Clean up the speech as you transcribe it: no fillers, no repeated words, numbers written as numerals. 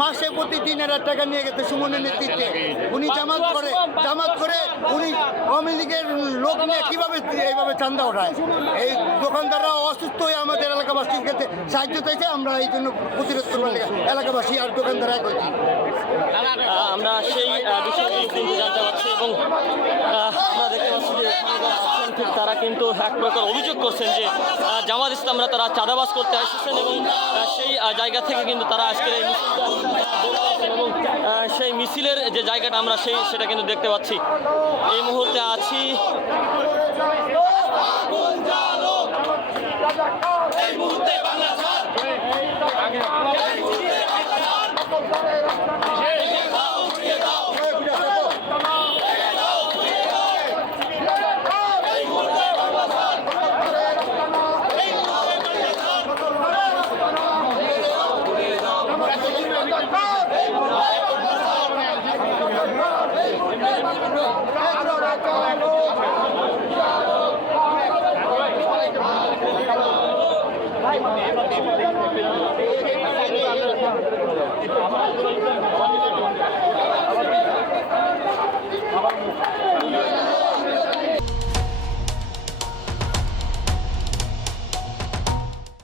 মাসে প্রতি 3,000 টাকা নিয়ে গেছে সুমনের নেতৃত্বে। উনি জামাত করে উনি আওয়ামী লীগের লোক নিয়ে কীভাবে এইভাবে চান্দা ওঠায়। এই দোকানদাররা অসুস্থ হয়ে আমাদের এলাকাবাসীর কাছে সাহায্য চাইছে, আমরা এই জন্য প্রতিরোধ করবার এলাকাবাসী আর দোকানদাররা করছি। আমরা সেই বিষয়ে কিন্তু জানতে পারছি এবং আমরা দেখতে পাচ্ছি যে ঠিক তারা কিন্তু এক প্রকার অভিযোগ করছেন যে জামাত ইসলামরা তারা চাঁদাবাজ করতে এসেছেন এবং সেই জায়গা থেকে কিন্তু তারা আজকের এই এবং সেই মিছিলের যে জায়গাটা আমরা সেটা কিন্তু দেখতে পাচ্ছি। এই মুহূর্তে আছি আবার